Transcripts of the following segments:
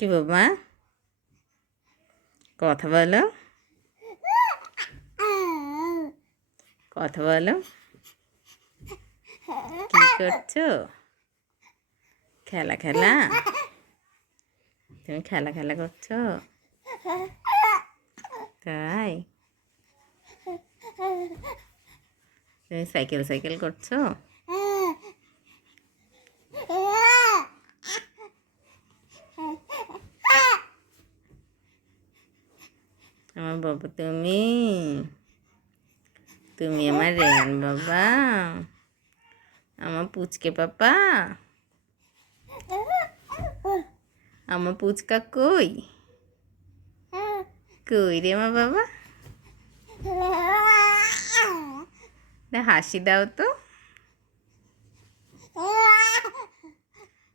কি বাবা? কথা বলো। কথা বলো। কি করছ? খেলা খেলা? তুমি খেলা খেলা করছ? তাই? তুমি সাইকেল সাইকেল করছ? আমার বাবা তুমি? তুমি আমার রেয়ান বাবা। আমার পুচকে পাপা। আমার পুচকা কই? কই রে মা বাবা? হাসি দাও তো।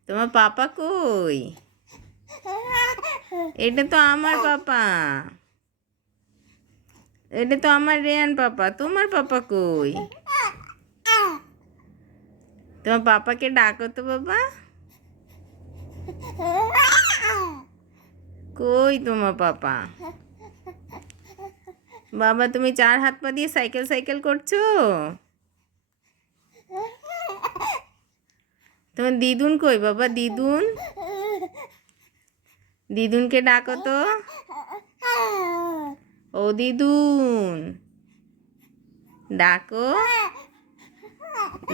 তোমার পাপা কই? এটা তো আমার পাপা। এটা তো আমার রেয়ান পাপা। তোমার পাপা কই? তোমার পাপাকে ডাকো তো বাবা। কই তোমার পাপা? বাবা, তুমি চার হাত পা দিয়ে সাইকেল সাইকেল করছ? তোমার দিদুন কই বাবা? দিদুন? দিদুনকে ডাকো তো। ও, দিদুন। ডাকো।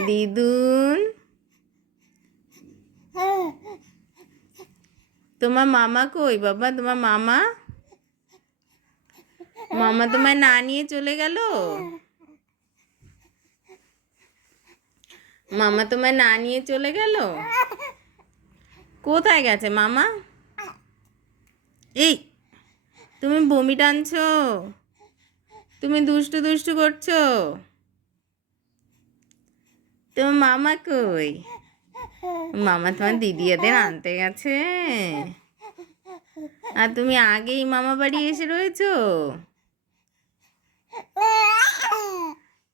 দিদুন। তোমার মামা কই বাবা? তোমার মামা? মামা তোমায় না নিয়ে চলে গেল? মামা তোমায় না নিয়ে চলে গেল? কোথায় গেছে মামা? এই তুমি বমি টানছো? তুমি দুষ্টু দুষ্টু করছ? তোমার মামা কই? মামা তোমার দিদিয়াদের আনতে গেছে। আর তুমি আগেই মামা বাড়ি এসে রয়েছো?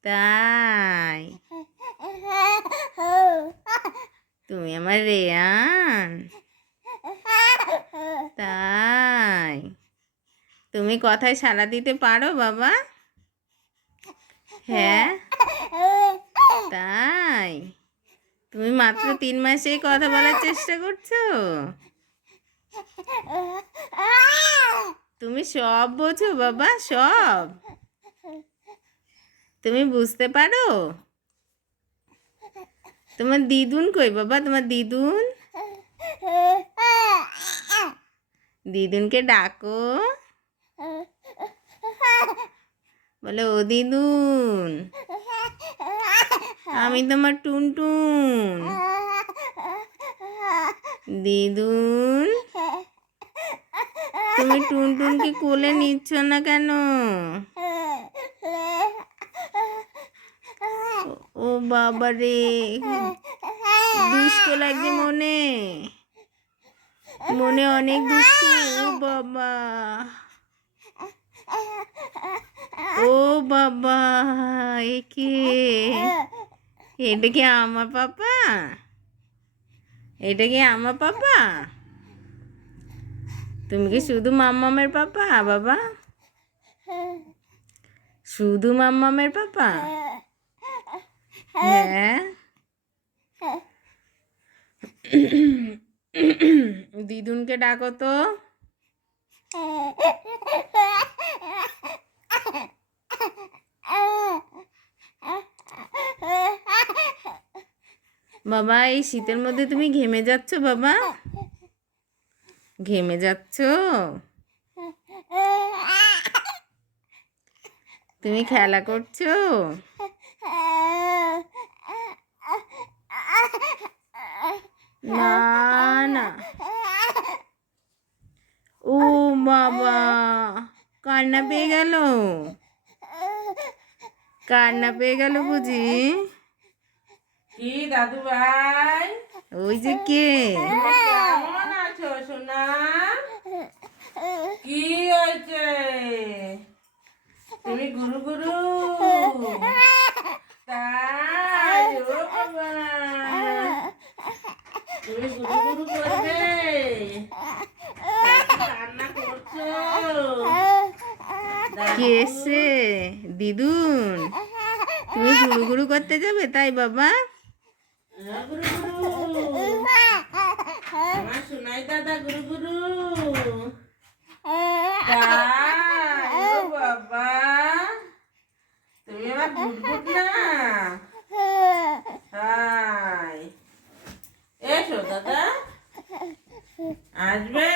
তাই? তুমি আমার রেয়ান তাই তুমি কথায় সাড়া দিতে পারো, বাবা? হ্যাঁ? তাই? তুমি মাত্র তিন মাসেই কথা বলার চেষ্টা করছ? তুমি সব বোঝো, বাবা, সব। তুমি বুঝতে পারো? তোমার দিদুন কই, বাবা? তোমার দিদুন? দিদুনকে ডাকো। বলে, ও দিদুন, আমি তোমার টুনটুন। দিদুন, তুমি টুনটুনকে কোলে নিচ্ছ না কেন? ও বাবা রে, দুষ্ট লাগছে মনে। মনে অনেক দুঃখ ও বাবা। ও বাবা একে এটা কি আমার পাপা? এটা কি আমার পাপা? তুমি কি শুধু মাম্মামের পাপা, বাবা? শুধু মাম্মামের পাপা? হ্যাঁ? দিদুনকে ডাকো তো। বাবা এই শীতের মধ্যে তুমি ঘেমে যাচ্ছ বাবা? ঘেমে যাচ্ছ? তুমি খেলা করছ? না না। ও বাবা কান্না পেয়ে গেল? কান্না পেয়ে গেল বুঝি? কি দাদু ভাই? ওই যে কে? কেমন আছো সোনা? কি হয়েছে? তুমি গুরু গুরু। তাই তুমি কে এসছে? দিদুন। তুমি গুরু গুরু করতে যাবে তাই বাবা? সোনাই দাদা গুরু গুরু বাবা। তুমি আমার গুটগুট না? এসো দাদা। আসবে?